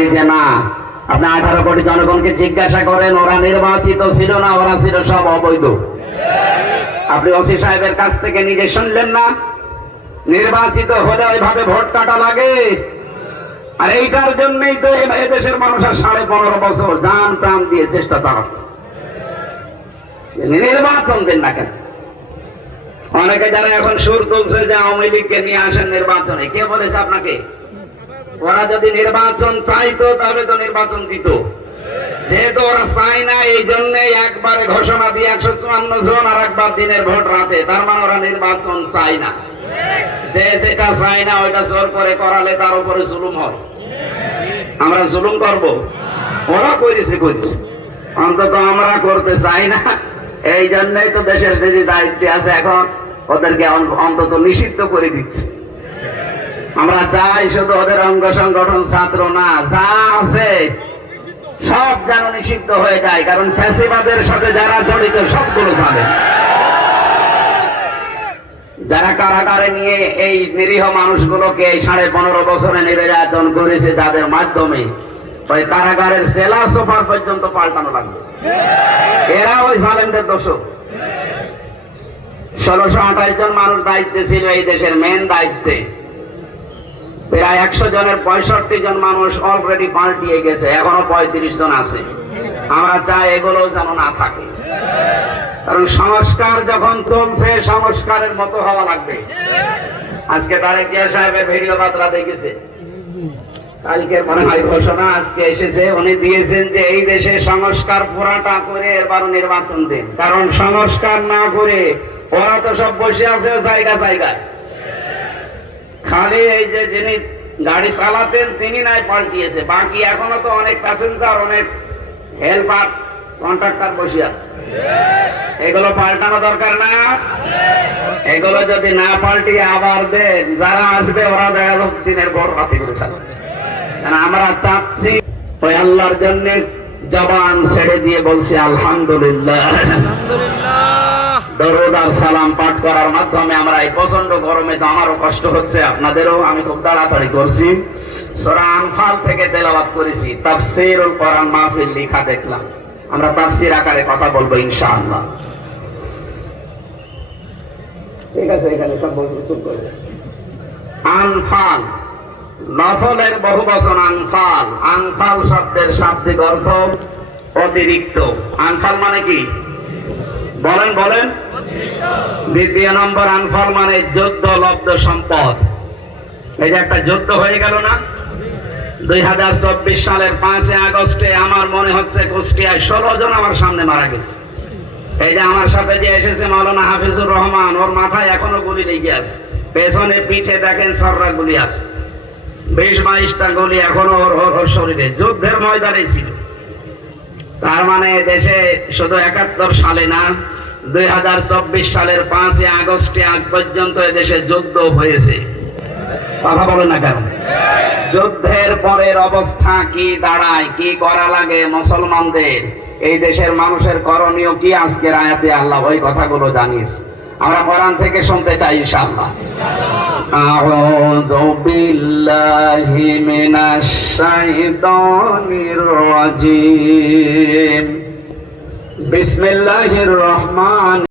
এই যে না, আপনি 18 কোটি জনগণকে জিজ্ঞাসা করেন, ওরা নির্বাচিত ছিল না, ওরা ছিল সব অবৈধ। আপনি ওসি সাহেবের কাছ থেকে নিজে শুনলেন না? নির্বাচিত হলে ওইভাবে ভোট কাটা লাগে। আর এইটার জন্যই তো এই দেশের মানুষের 15.5 বছর জান প্রাণ দিয়ে চেষ্টা চালাচ্ছে, নির্বাচন দিন না কেন। অনেকে যারা এখন সুর তুলছে যে আওয়ামী লীগকে নিয়ে আসেন নির্বাচনে, কে বলেছে আপনাকে? ওরা যদি নির্বাচন চাইতো তাহলে তো নির্বাচন দিত। যেহেতু ওরা চায় না, এই জন্য একবারে ঘোষণা দিয়ে 154 জন আর একবার দিনের ভোট রাতে, তার মানে ওরা নির্বাচন চায় না। যে যেটা চায় না ওইটা জোর করে করালে তার উপরে জুলুম হয়। আমরা জুলুম করব? ওরা করেছে, অন্তত আমরা করতে চাই না। এই জন্যই তো দেশের যে দায়িত্বে আছে এখন ওদেরকে অন্তত নিষিদ্ধ করে দিচ্ছে। আমরা চাই শুধু ওদের অঙ্গ সংগঠন ছাত্র না, যা আছে সব যেন নিষিদ্ধ হয়ে যায়, কারণ ফ্যাসিবাদের সাথে যারা জড়িত সবগুলো যাবে। যারা কারাগারে নিয়ে এই নিরীহ মানুষগুলোকে এই 15.5 বছরে নির্যাতন করেছে, যাদের মাধ্যমে ওই কারাগারের জেলা সুপার পর্যন্ত পাল্টানো লাগবে। এরা ওই জালেমদের দোষক। 1628 জন মানুষ দায়িত্বে ছিল এই দেশের মেন দায়িত্বে। প্রায় 100 জনের 65 জন মানুষ অলরেডি পাল্টিয়ে গেছে, এখনো 35 জন আছে। আমরা চাই এগুলো যেন না থাকে, কারণ সংস্কার যখন চলছে সংস্কারের মতো হওয়া লাগবে। আজকে তারেক জিয়া সাহেবের ভিডিও বার্তা দেখেছে, কালকে মনে হয় ঘোষণা আজকে এসেছে, উনি দিয়েছেন যে এই দেশে সংস্কার পুরাটা করে এবার নির্বাচন দিন, কারণ সংস্কার না করে ওরা তো সব বসে আছে জায়গায়। খালি এই যে যিনি গাড়ি চালাতেন তিনি নাই পাল্টিয়েছে, বাকি এখনো তো অনেক প্যাসেঞ্জার, অনেক হেল্পার, কন্ট্রাক্টর বসে আছে। এগুলো পাল্টানো দরকার না? এগুলো যদি না পাল্টিয়ে আবার দেন, যারা আসবে ওরা দেখা যাচ্ছে দিনের ভোর রাতে করে থাকবে। আমরা চাচ্ছি ওই আল্লাহর জন্য জবান ছেড়ে দিয়ে বলছি আলহামদুলিল্লাহ। দরুদ আর সালাম পাঠ করার মাধ্যমে আমরা এই প্রচন্ড গরমে তো আমারও কষ্ট হচ্ছে, আপনাদেরও। আমি খুব তাড়াতাড়ি করছি। সূরা আনফাল থেকে তেলাওয়াত করেছি, তাফসীরুল কোরআন মাহফিল লেখা দেখলাম। আমরা তাফসীর আকারে কথা বলবো ইনশাআল্লাহ। ঠিক আছে, এখানে সব বলবো, চুপ করে। আনফাল নফলের বহুবচন আনফাল। আনফাল শব্দের শাব্দিক অর্থ অতিরিক্ত। আনফাল মানে কি বলেন? দ্বিতীয় নম্বর, আনফাল মানে যুদ্ধ লব্ধ সম্পদ। এই যে একটা যুদ্ধ হয়ে গেল না 2024 সালের 5 আগস্টে, আমার মনে হচ্ছে কুষ্টিয়ায় 16 জন আমার সামনে মারা গেছে। এই যে আমার সাথে যে এসেছে মাওলানা হাফিজুর রহমান, ওর মাথায় এখনো গুলি লেগে আছে, পেছনে পিঠে দেখেন সররা গুলি আছে, 20-22টা গুলি এখনো ওর শরীরে। যুদ্ধের ময়দানে ছিল। তার মানে দেশে শুধু 71 সালে না, 2024 সালের 5 আগস্টে আগ পর্যন্ত দেশে যুদ্ধ হয়েছে। কথা বলে না কেন? যুদ্ধের পরের অবস্থা কি দাঁড়ায়, কি করা লাগে মুসলমানদের, এই দেশের মানুষের করণীয় কি, আজকের আয়াতে আল্লাহ ওই কথাগুলো জানিয়েছে। আমরা কোরআন থেকে শুনতে চাই ইনশাআল্লাহ। আউযু বিল্লাহি মিনাশ শাইতানির রাজীম। বিসমিল্লাহির রহমান